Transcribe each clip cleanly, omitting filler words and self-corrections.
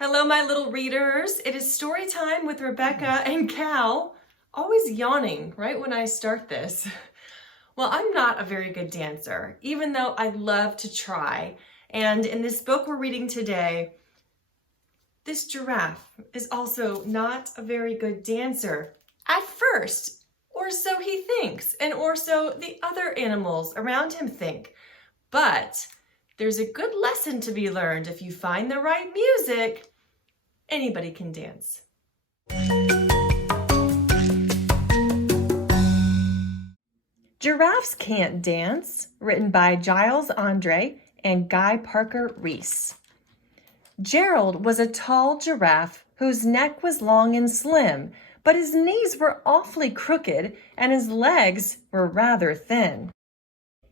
Hello, my little readers. It is story time with Rebecca and Cal. Always yawning right when I start this. Well, I'm not a very good dancer, even though I love to try. And in this book we're reading today, this giraffe is also not a very good dancer at first, or so he thinks, or so the other animals around him think. But there's a good lesson to be learned. If you find the right music, anybody can dance. Giraffes Can't Dance, written by Giles Andre and Guy Parker Reese. Gerald was a tall giraffe whose neck was long and slim, but his knees were awfully crooked and his legs were rather thin.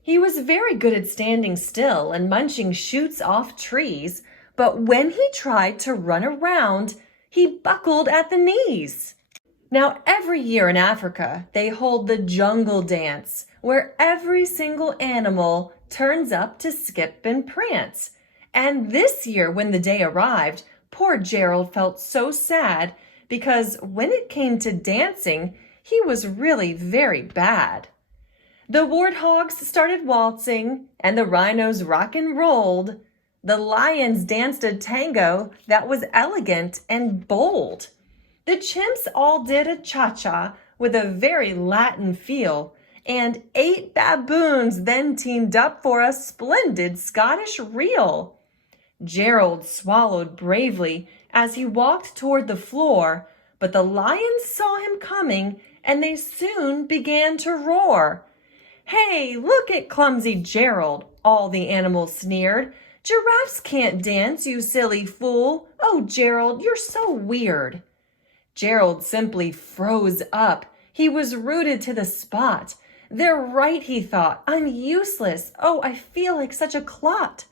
He was very good at standing still and munching shoots off trees, but when he tried to run around, he buckled at the knees. Now, every year in Africa, they hold the jungle dance, where every single animal turns up to skip and prance. And this year, when the day arrived, poor Gerald felt so sad because when it came to dancing, he was really very bad. The warthogs started waltzing, and the rhinos rock and rolled. The lions danced a tango that was elegant and bold. The chimps all did a cha-cha with a very Latin feel, and 8 baboons then teamed up for a splendid Scottish reel. Gerald swallowed bravely as he walked toward the floor, but the lions saw him coming, and they soon began to roar. "Hey, look at clumsy Gerald," all the animals sneered. "Giraffes can't dance, you silly fool. Oh, Gerald, you're so weird." Gerald simply froze up. He was rooted to the spot. "They're right," he thought. "I'm useless. Oh, I feel like such a clot."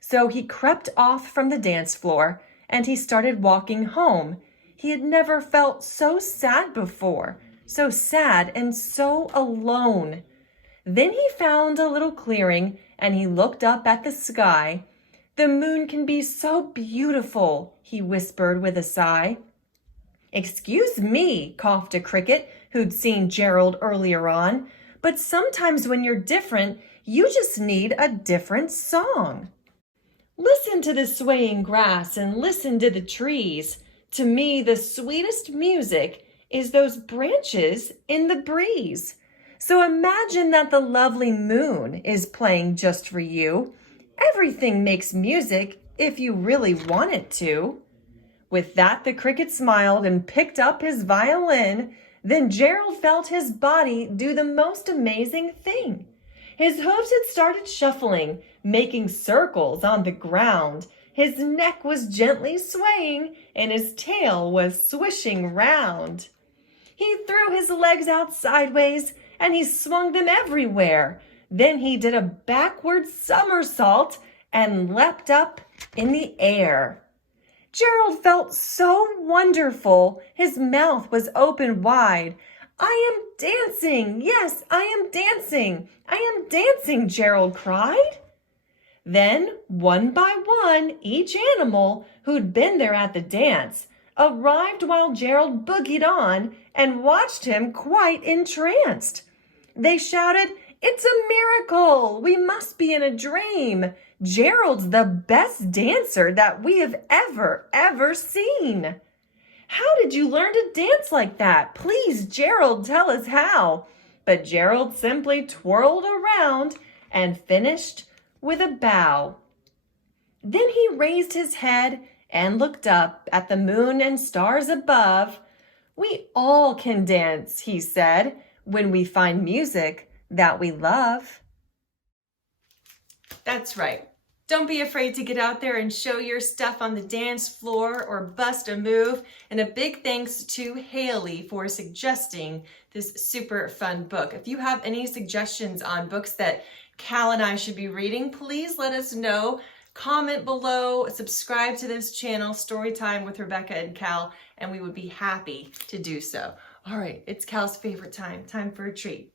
So he crept off from the dance floor and he started walking home. He had never felt so sad before, so sad and so alone. Then he found a little clearing and he looked up at the sky. "The moon can be so beautiful," he whispered with a sigh. "Excuse me," coughed a cricket who'd seen Gerald earlier on, "but sometimes when you're different, you just need a different song. Listen to the swaying grass and listen to the trees. To me, the sweetest music is those branches in the breeze. So imagine that the lovely moon is playing just for you. Everything makes music if you really want it to." With that, the cricket smiled and picked up his violin. Then Gerald felt his body do the most amazing thing. His hooves had started shuffling, making circles on the ground. His neck was gently swaying and his tail was swishing round. He threw his legs out sideways and he swung them everywhere. Then he did a backward somersault and leapt up in the air. Gerald felt so wonderful. His mouth was open wide. "I am dancing. Yes, I am dancing. I am dancing," Gerald cried. Then, one by one, each animal who'd been there at the dance arrived while Gerald boogied on and watched him quite entranced. They shouted, "It's a miracle! We must be in a dream! Gerald's the best dancer that we have ever seen! How did you learn to dance like that? Please, Gerald, tell us how." But Gerald simply twirled around and finished with a bow. Then he raised his head and looked up at the moon and stars above. "We all can dance," he said, "when we find music that we love." That's right. Don't be afraid to get out there and show your stuff on the dance floor or bust a move. And a big thanks to Haley for suggesting this super fun book. If you have any suggestions on books that Cal and I should be reading, please let us know. Comment below, subscribe to this channel, Storytime with Rebecca and Cal, and we would be happy to do so. All right, it's Cal's favorite time for a treat.